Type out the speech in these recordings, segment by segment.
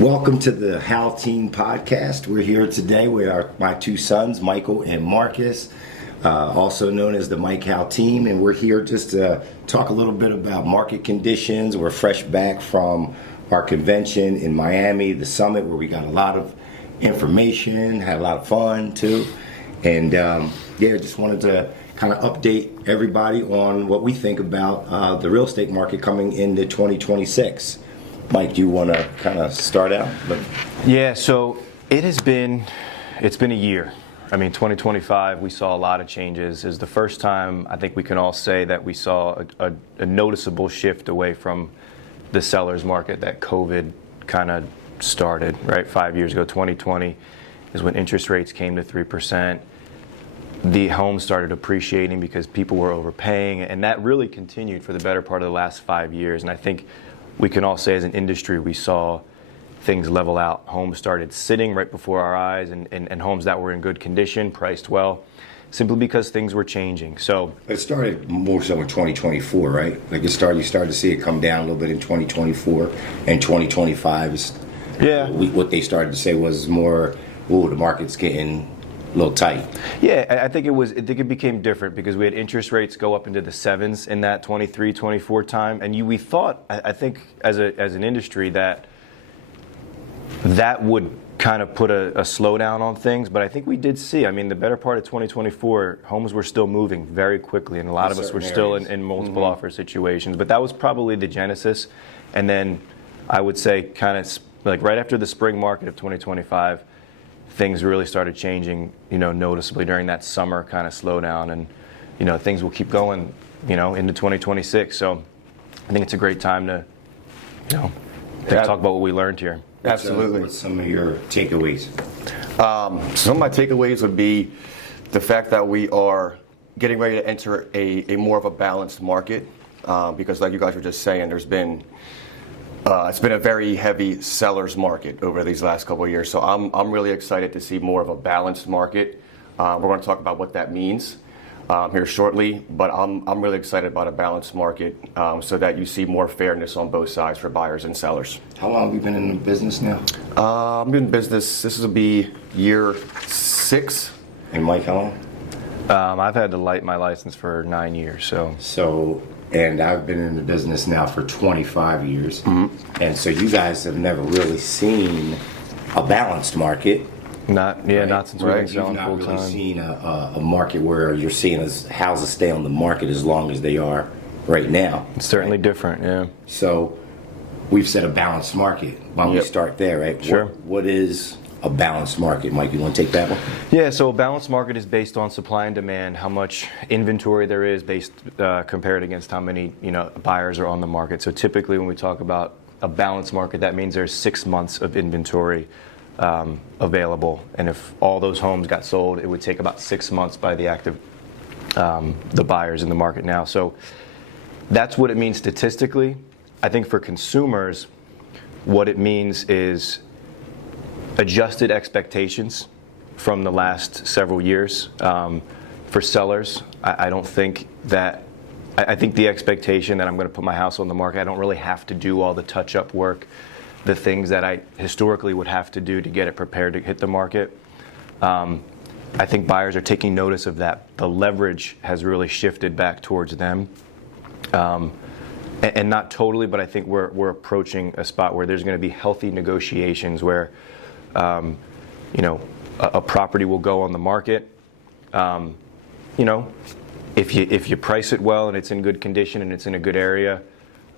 Welcome to the Howell Team Podcast. We're here today with my two sons, Michael and Marcus, also known as the Mike Howell Team, and we're here just to talk a little bit about market conditions. We're fresh back from our convention in Miami, the summit, where we got a lot of information, had a lot of fun too, and just wanted to kind of update everybody on what we think about the real estate market coming into 2026. Mike, do you want to kind of start out? Yeah, so it's been a year. I mean, 2025, we saw a lot of changes. It's the first time I think we can all say that we saw a noticeable shift away from the seller's market that COVID kind of started, right? 5 years ago, 2020 is when interest rates came to 3%. The homes started appreciating because people were overpaying, and that really continued for the better part of the last 5 years. And I think we can all say as an industry, we saw things level out. Homes started sitting right before our eyes, and homes that were in good condition, priced well, simply because things were changing. So it started more so in 2024, right? Like you started to see it come down a little bit in 2024, and 2025 is what they started to say was more, the market's getting a little tight. Yeah, I think it became different because we had interest rates go up into the sevens in that 23, 24 time, and we thought, I think as an industry that would kind of put a slowdown on things, but I think we did see, I mean, the better part of 2024, homes were still moving very quickly, and a lot of us were still in multiple offer situations, but that was probably the genesis. And then I would say kind of like right after the spring market of 2025, things really started changing, noticeably during that summer kind of slowdown, and things will keep going, into 2026. So I think it's a great time to, talk about what we learned here. Absolutely. What's some of your takeaways? Some of my takeaways would be the fact that we are getting ready to enter a more of a balanced market, because like you guys were just saying, it's been a very heavy seller's market over these last couple of years. So I'm really excited to see more of a balanced market. We're going to talk about what that means here shortly, but I'm really excited about a balanced market so that you see more fairness on both sides for buyers and sellers. How long have you been in the business now? I'm in business, this will be year 6. And Mike, how long? I've had my license for 9 years, And I've been in the business now for 25 years. Mm-hmm. And so you guys have never really seen a balanced market. Not since we've been selling full time. You've not really seen a market where you're seeing houses stay on the market as long as they are right now. It's certainly different, yeah. So we've said a balanced market. Why don't we start there, right? Sure. What is a balanced market? Mike, you want to take that one? Yeah, so a balanced market is based on supply and demand, how much inventory there is based compared against how many buyers are on the market. So typically when we talk about a balanced market, that means there's 6 months of inventory available, and if all those homes got sold, it would take about 6 months by the active the buyers in the market now. So that's what it means statistically. I think for consumers, what it means is adjusted expectations from the last several years. For sellers, I don't think that, I think the expectation that I'm going to put my house on the market, I don't really have to do all the touch-up work, the things that I historically would have to do to get it prepared to hit the market. I think buyers are taking notice of that. The leverage has really shifted back towards them. And not totally, but I think we're approaching a spot where there's going to be healthy negotiations where a property will go on the market. If you price it well and it's in good condition and it's in a good area,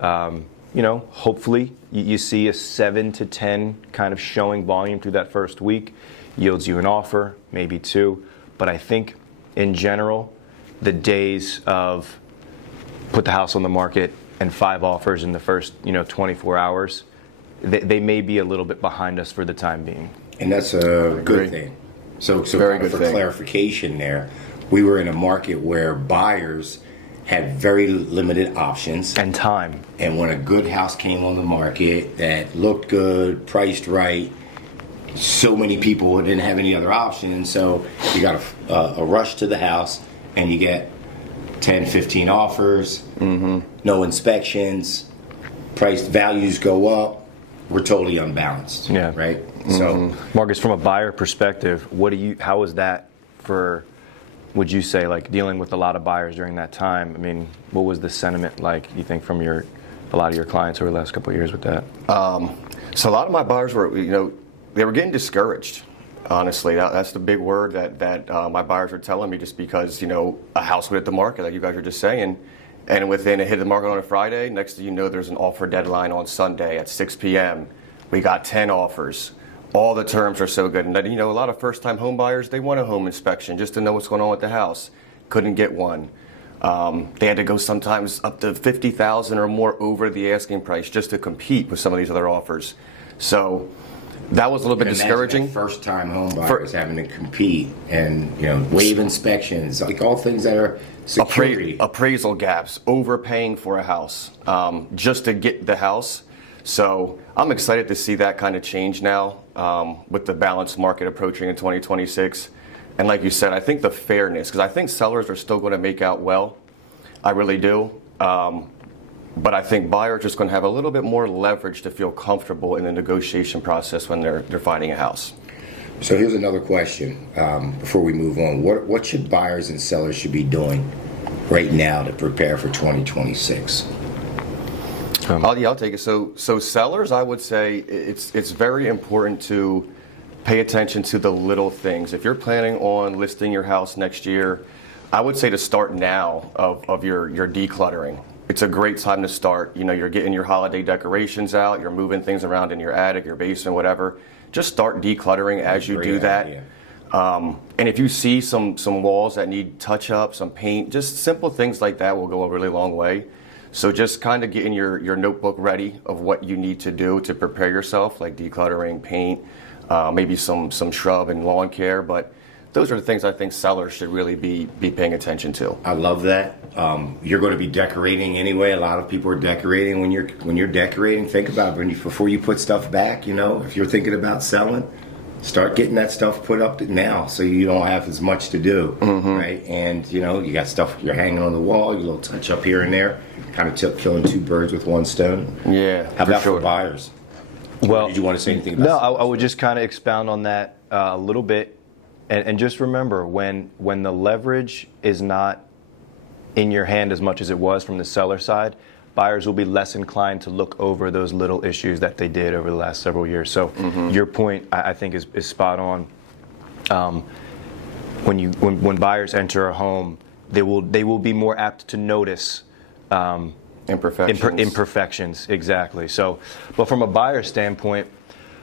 hopefully you see a 7 to 10 kind of showing volume through that first week, yields you an offer, maybe 2. But I think in general, the days of put the house on the market and 5 offers in the first 24 hours, they may be a little bit behind us for the time being. And that's a good thing. So very kind of good for thing. Clarification there, we were in a market where buyers had very limited options. And time. And when a good house came on the market that looked good, priced right, so many people didn't have any other option. And so you got a rush to the house and you get 10, 15 offers, no inspections, price values go up, we're totally unbalanced. Yeah. Right. So, Marcus, from a buyer perspective, how was that for, would you say, like dealing with a lot of buyers during that time? I mean, what was the sentiment like, you think, from a lot of your clients over the last couple of years with that? So a lot of my buyers were, they were getting discouraged. Honestly, that's the big word that my buyers were telling me, just because, a house would hit the market, like you guys were just saying, and within it hit the market on a Friday, next thing you know, there's an offer deadline on Sunday at 6 p.m. We got 10 offers. All the terms are so good. And then, a lot of first-time home buyers, they want a home inspection just to know what's going on with the house. Couldn't get one. They had to go sometimes up to $50,000 or more over the asking price just to compete with some of these other offers. So that was a little bit discouraging. First-time home buyers having to compete and waive inspections, like all things that are security. Appraisal gaps, overpaying for a house just to get the house. So I'm excited to see that kind of change now with the balanced market approaching in 2026. And like you said, I think the fairness, because I think sellers are still going to make out well. I really do. But I think buyers are just going to have a little bit more leverage to feel comfortable in the negotiation process when they're finding a house. So here's another question before we move on. What should buyers and sellers should be doing right now to prepare for 2026? I'll take it. So sellers, I would say it's very important to pay attention to the little things. If you're planning on listing your house next year, I would say to start now of your decluttering. It's a great time to start. You're getting your holiday decorations out, you're moving things around in your attic, your basement, whatever. Just start decluttering as you do that. And if you see some walls that need touch up, some paint, just simple things like that will go a really long way. So just kind of getting your notebook ready of what you need to do to prepare yourself, like decluttering, paint, maybe some shrub and lawn care. But those are the things I think sellers should really be paying attention to. I love that. You're going to be decorating anyway. A lot of people are decorating. When you're decorating, think about it before you put stuff back. If you're thinking about selling, start getting that stuff put up now, so you don't have as much to do, right? And you got stuff you're hanging on the wall, your little touch up here and there. Kind of killing two birds with one stone. Yeah. How about for buyers? Well, did you want to say anything about that? No, I would just kind of expound on that a little bit. And just remember, when the leverage is not in your hand as much as it was from the seller side, buyers will be less inclined to look over those little issues that they did over the last several years. So your point, I think, is spot on. When buyers enter a home, they will be more apt to notice imperfections. Exactly. So, but from a buyer standpoint,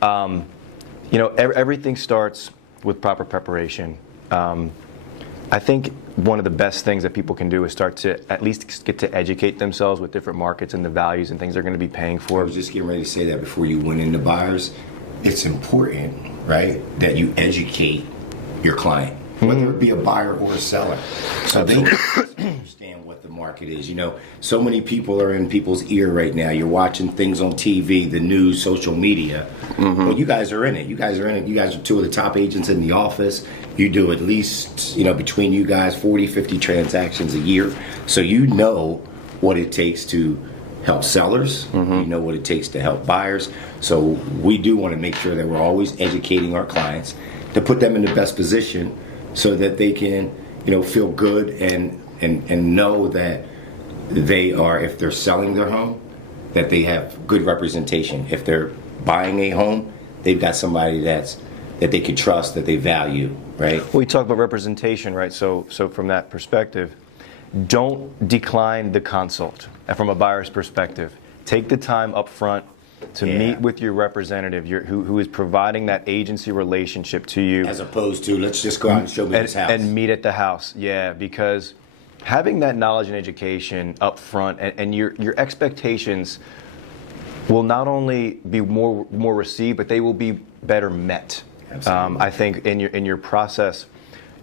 everything starts with proper preparation. I think one of the best things that people can do is start to at least get to educate themselves with different markets and the values and things they're going to be paying for. I was just getting ready to say that before you went into buyers. It's important, right, that you educate your client, whether it be a buyer or a seller, so they understand what the market is. So many people are in people's ear right now. You're watching things on TV, the news, social media. Well, you guys are in it. You guys are two of the top agents in the office. You do at least, between you guys, 40, 50 transactions a year. So you know what it takes to help sellers. You know what it takes to help buyers. So we do want to make sure that we're always educating our clients to put them in the best position so that they can, feel good and know that they are, if they're selling their home, that they have good representation. If they're buying a home, they've got somebody that they can trust, that they value, right? Well, we talk about representation, right? So from that perspective, don't decline the consult. From a buyer's perspective, take the time up front to meet with your representative who is providing that agency relationship to you. As opposed to, let's just go out and show me this house. And meet at the house, because having that knowledge and education up front and your expectations will not only be more received, but they will be better met. I think in your process,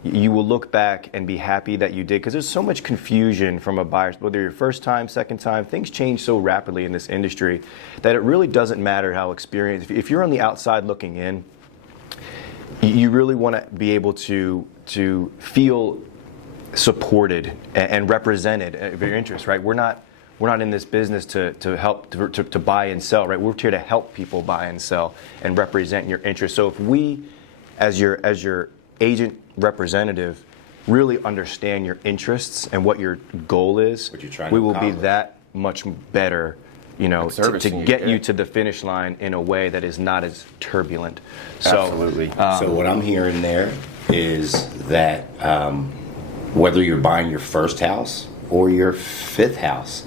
you will look back and be happy that you did, because there's so much confusion from a buyer, whether you're first time, second time. Things change so rapidly in this industry that it really doesn't matter how experienced. If you're on the outside looking in, you really want to be able to feel supported and represented of your interests, right? We're we're not in this business to help to buy and sell, right? We're here to help people buy and sell and represent your interests. So if we, as your agent representative, really understand your interests and what your goal is, What you're trying we to will be accomplish. that much better, to servicing you, get yeah. you to the finish line in a way that is not as turbulent. So, Absolutely. So what I'm hearing there is that whether you're buying your first house or your fifth house,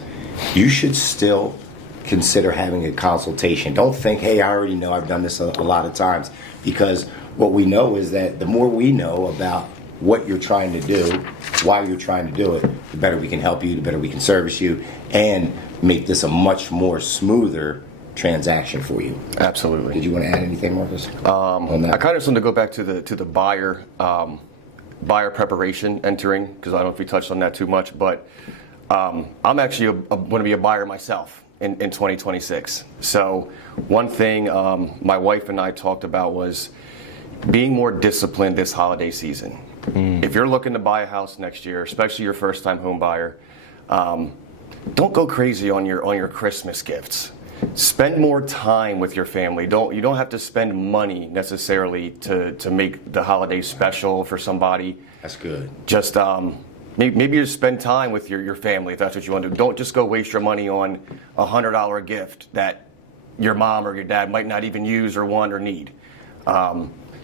you should still consider having a consultation. Don't think, hey, I already know, I've done this a lot of times, because what we know is that the more we know about what you're trying to do, why you're trying to do it, the better we can help you, the better we can service you, and make this a much more smoother transaction for you. Absolutely. Did you want to add anything, Marcus? On that? I kind of just want to go back to the buyer preparation entering, because I don't know if we touched on that too much, but I'm actually going to be a buyer myself in 2026. So one thing my wife and I talked about was being more disciplined this holiday season. If you're looking to buy a house next year, especially your first-time home buyer, don't go crazy on your Christmas gifts. Spend more time with your family. You don't have to spend money necessarily to make the holiday special for somebody. That's good. Just maybe just spend time with your family if that's what you want to do. Don't just go waste your money on a $100 gift that your mom or your dad might not even use or want or need.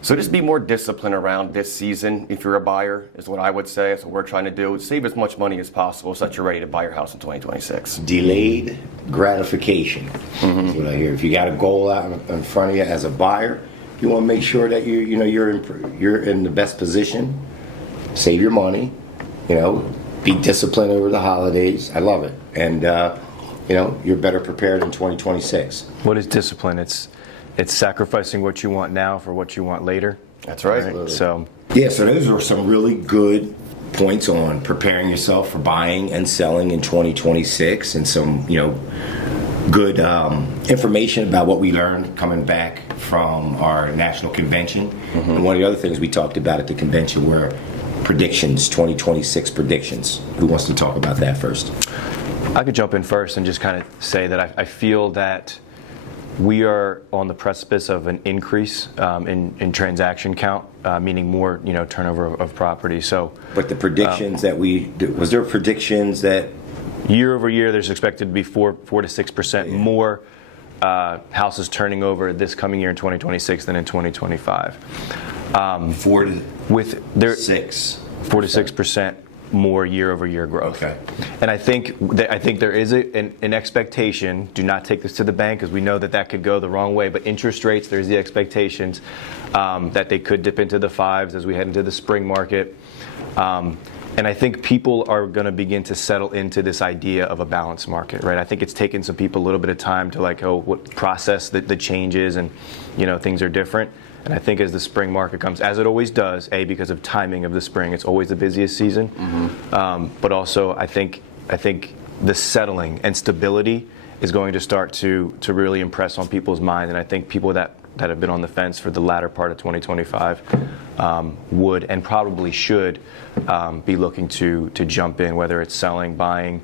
So just be more disciplined around this season if you're a buyer, is what I would say. That's what we're trying to do. Save as much money as possible so that you're ready to buy your house in 2026. Delayed gratification is what I hear. If you got a goal out in front of you as a buyer, you want to make sure that you're in the best position. Save your money, be disciplined over the holidays. I love it. And you're better prepared in 2026. what is discipline? It's sacrificing what you want now for what you want later. That's right. Right? So Yeah, so those are some really good points on preparing yourself for buying and selling in 2026, and some, good information about what we learned coming back from our national convention. And one of the other things we talked about at the convention were predictions, 2026 predictions. Who wants to talk about that first? I could jump in first and just kind of say that I feel that we are on the precipice of an increase in transaction count, meaning more, turnover of property. So, But the predictions was there predictions that year over year, there's expected to be 4 to 6% more houses turning over this coming year in 2026 than in 2025. 4 to With there 6? 4 to 6% more year-over-year growth. Okay. And I think there is an expectation. Do not take this to the bank, because we know that could go the wrong way. But interest rates, there's the expectations that they could dip into the 5s as we head into the spring market. And I think people are going to begin to settle into this idea of a balanced market, right? I think it's taken some people a little bit of time to process the changes, and things are different. And I think as the spring market comes, as it always does, because of timing of the spring, it's always the busiest season. But also, I think the settling and stability is going to start to really impress on people's minds. And I think people that have been on the fence for the latter part of 2025 would and probably should be looking to jump in, whether it's selling, buying,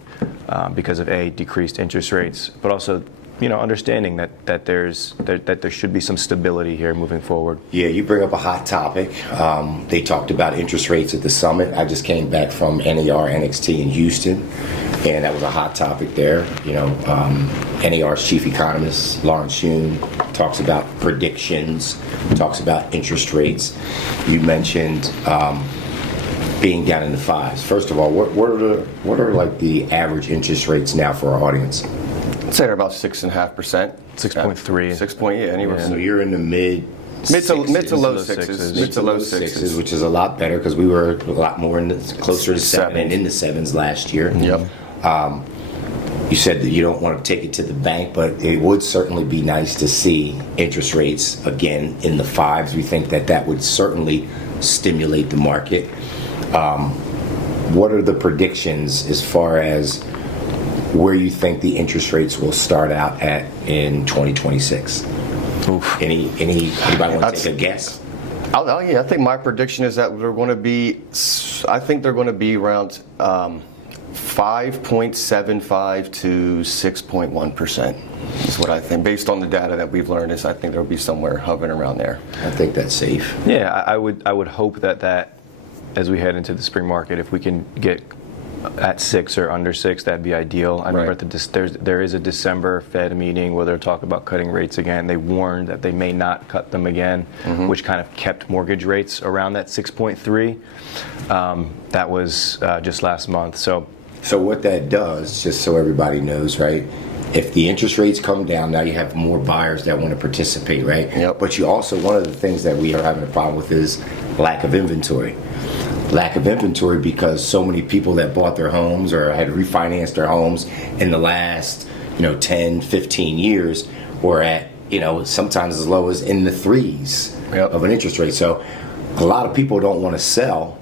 because of decreased interest rates, but also understanding that there should be some stability here moving forward. Yeah, you bring up a hot topic. They talked about interest rates at the summit. I just came back from NAR NXT in Houston, and that was a hot topic there. NAR's chief economist, Lawrence Yun, talks about predictions, talks about interest rates. You mentioned being down in the 5s. First of all, what are like the average interest rates now for our audience? I'd say they're about 6.5%. 6.3. 6 point, yeah, anywhere. So you're in the mid to low low sixes. sixes. Mid to low sixes. which is a lot better, because we were a lot more closer to 7 and Sevens. in the 7s last year. Yep. You said that you don't want to take it to the bank, but it would certainly be nice to see interest rates again in the 5s. We think that would certainly stimulate the market. What are the predictions as far as where you think the interest rates will start out at in 2026? Oof. Anybody want to take a guess? I think my prediction is that they're going to be. I think they're going to be around 5.75 to 6.1% is what I think. Based on the data that we've learned, I think there'll be somewhere hovering around there. I think that's safe. Yeah, I would hope that as we head into the spring market, if we can get at 6 or under 6, that'd be ideal. I remember there is a December Fed meeting where they're talking about cutting rates again. They warned that they may not cut them again, which kind of kept mortgage rates around that 6.3. That was just last month. So what that does, just so everybody knows, right? If the interest rates come down, now you have more buyers that want to participate, right? Yep. But you also, one of the things that we are having a problem with is lack of inventory. Lack of inventory because so many people that bought their homes or had refinanced their homes in the last 10, 15 years were at sometimes as low as in the 3s of an interest rate. So a lot of people don't want to sell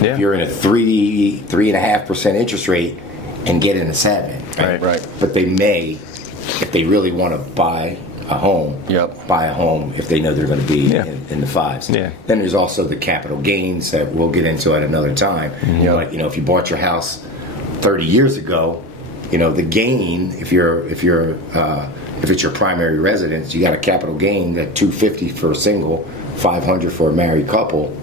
if you're in a 3.5% interest rate and get in a 7. Right. But they may, if they really want to buy a home, buy a home if they know they're going to be in the 5s. Yeah. Then there's also the capital gains that we'll get into at another time. Like, if you bought your house 30 years ago, the gain, if it's your primary residence, you got a capital gain at $250 for a single, $500 for a married couple.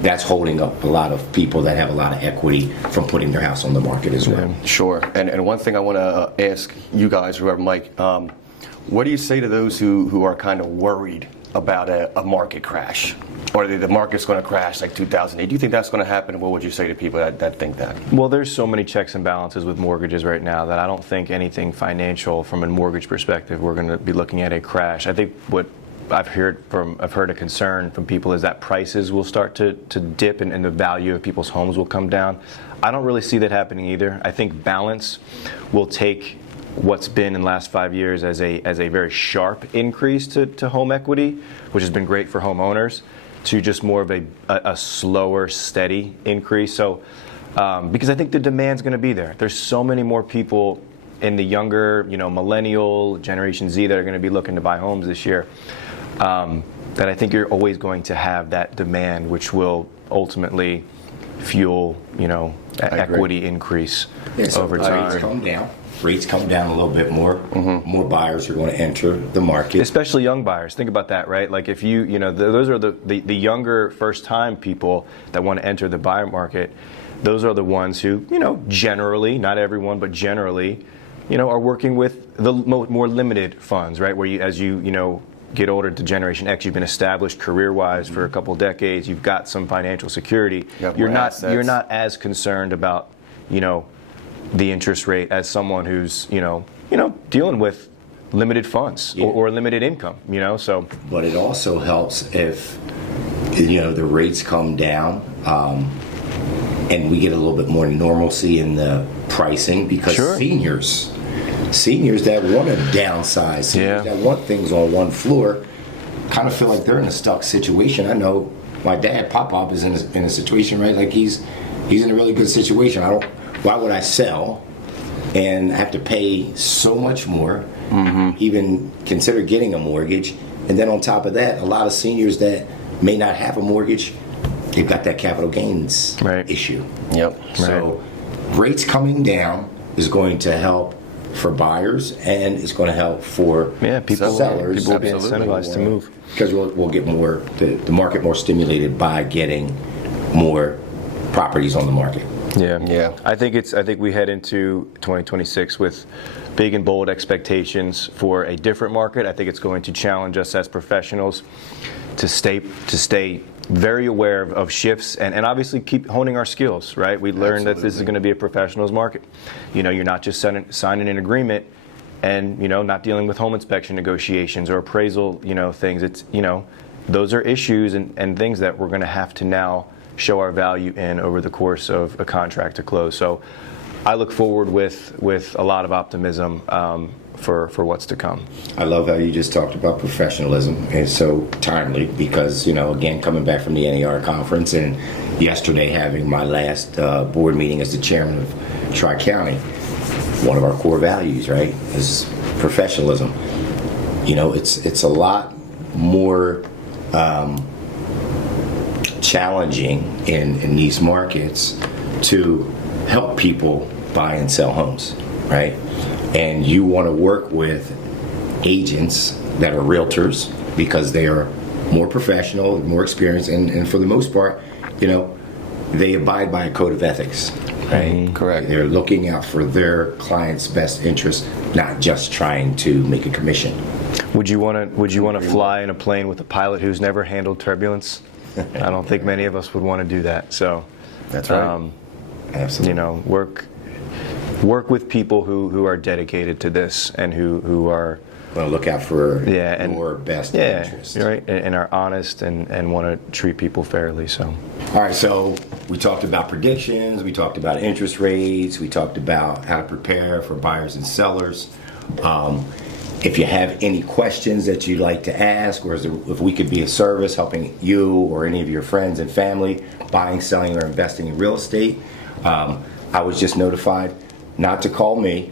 That's holding up a lot of people that have a lot of equity from putting their house on the market as well. Sure. And one thing I want to ask you guys, whoever, Mike, what do you say to those who are kind of worried about a market crash? Or the market's going to crash like 2008. Do you think that's going to happen? What would you say to people that think that? Well, there's so many checks and balances with mortgages right now that I don't think anything financial from a mortgage perspective we're going to be looking at a crash. I think what I've heard a concern from people is that prices will start to dip and the value of people's homes will come down. I don't really see that happening either. I think balance will take what's been in the last 5 years as a very sharp increase to home equity, which has been great for homeowners, to just more of a slower, steady increase. So, because I think the demand's going to be there. There's so many more people in the younger, millennial, Generation Z that are going to be looking to buy homes this year, that I think you're always going to have that demand, which will ultimately fuel, equity increase over time. Rates come down a little bit more. More buyers are going to enter the market. Especially young buyers. Think about that, right? Like if those are the younger first-time people that want to enter the buyer market. Those are the ones who, generally, not everyone, but generally, are working with the more limited funds, right? Where as you get older to Generation X, you've been established career-wise for a couple decades. You've got some financial security. You're not as concerned about, the interest rate as someone who's, dealing with limited funds or limited income, so. But it also helps if, the rates come down and we get a little bit more normalcy in the pricing because seniors that want to downsize, seniors that want things on one floor, kind of feel like they're in a stuck situation. I know my dad, Pop, is in a situation, right? Like he's in a really good situation. Why would I sell and have to pay so much more, even consider getting a mortgage? And then on top of that, a lot of seniors that may not have a mortgage, they've got that capital gains issue. So rates coming down is going to help for buyers and it's going to help for sellers. People will be incentivized to move. Because we'll get the market more stimulated by getting more properties on the market. Yeah. I think we head into 2026 with big and bold expectations for a different market. I think it's going to challenge us as professionals to stay very aware of shifts and obviously keep honing our skills, right? We learned that this is going to be a professionals market. You're not just signing an agreement and, not dealing with home inspection negotiations or appraisal, things. It's, those are issues and things that we're going to have to now show our value in over the course of a contract to close. So I look forward with a lot of optimism for what's to come. I love how you just talked about professionalism. It's so timely because, again, coming back from the NAR conference and yesterday having my last board meeting as the chairman of Tri-County, one of our core values, right, is professionalism. It's a lot more challenging in these markets to help people buy and sell homes, right? And you want to work with agents that are realtors because they are more professional, more experienced, and for the most part, you know, they abide by a code of ethics, right? Correct. They're looking out for their client's best interest, not just trying to make a commission. Would you want to fly in a plane with a pilot who's never handled turbulence? I don't think many of us would want to do that. So That's right. Absolutely. you know, work with people who are dedicated to this and who are Want to look out for and your best yeah, interest. you're right, and are honest and want to treat people fairly. So All right, so we talked about predictions, we talked about interest rates, we talked about how to prepare for buyers and sellers. If you have any questions that you'd like to ask, or if we could be of service helping you or any of your friends and family buying, selling, or investing in real estate, I was just notified not to call me.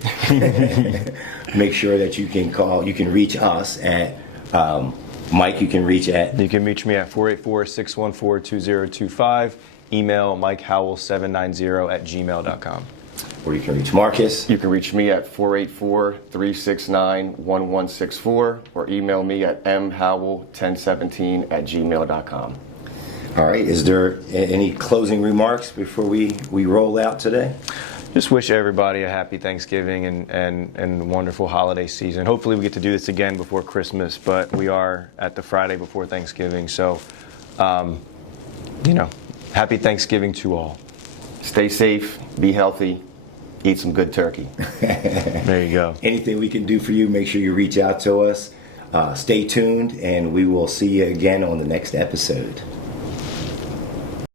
Make sure that you can reach us at, Mike, you can reach me at 484-614-2025. Email mikehowell790@gmail.com. or you can reach Marcus. You can reach me at 484-369-1164 or email me at mhowell1017@gmail.com. All right, is there any closing remarks before we roll out today? Just wish everybody a happy Thanksgiving and wonderful holiday season. Hopefully we get to do this again before Christmas, but we are at the Friday before Thanksgiving. So, happy Thanksgiving to all. Stay safe, be healthy, eat some good turkey. There you go. Anything we can do for you, make sure you reach out to us. Stay tuned, and we will see you again on the next episode.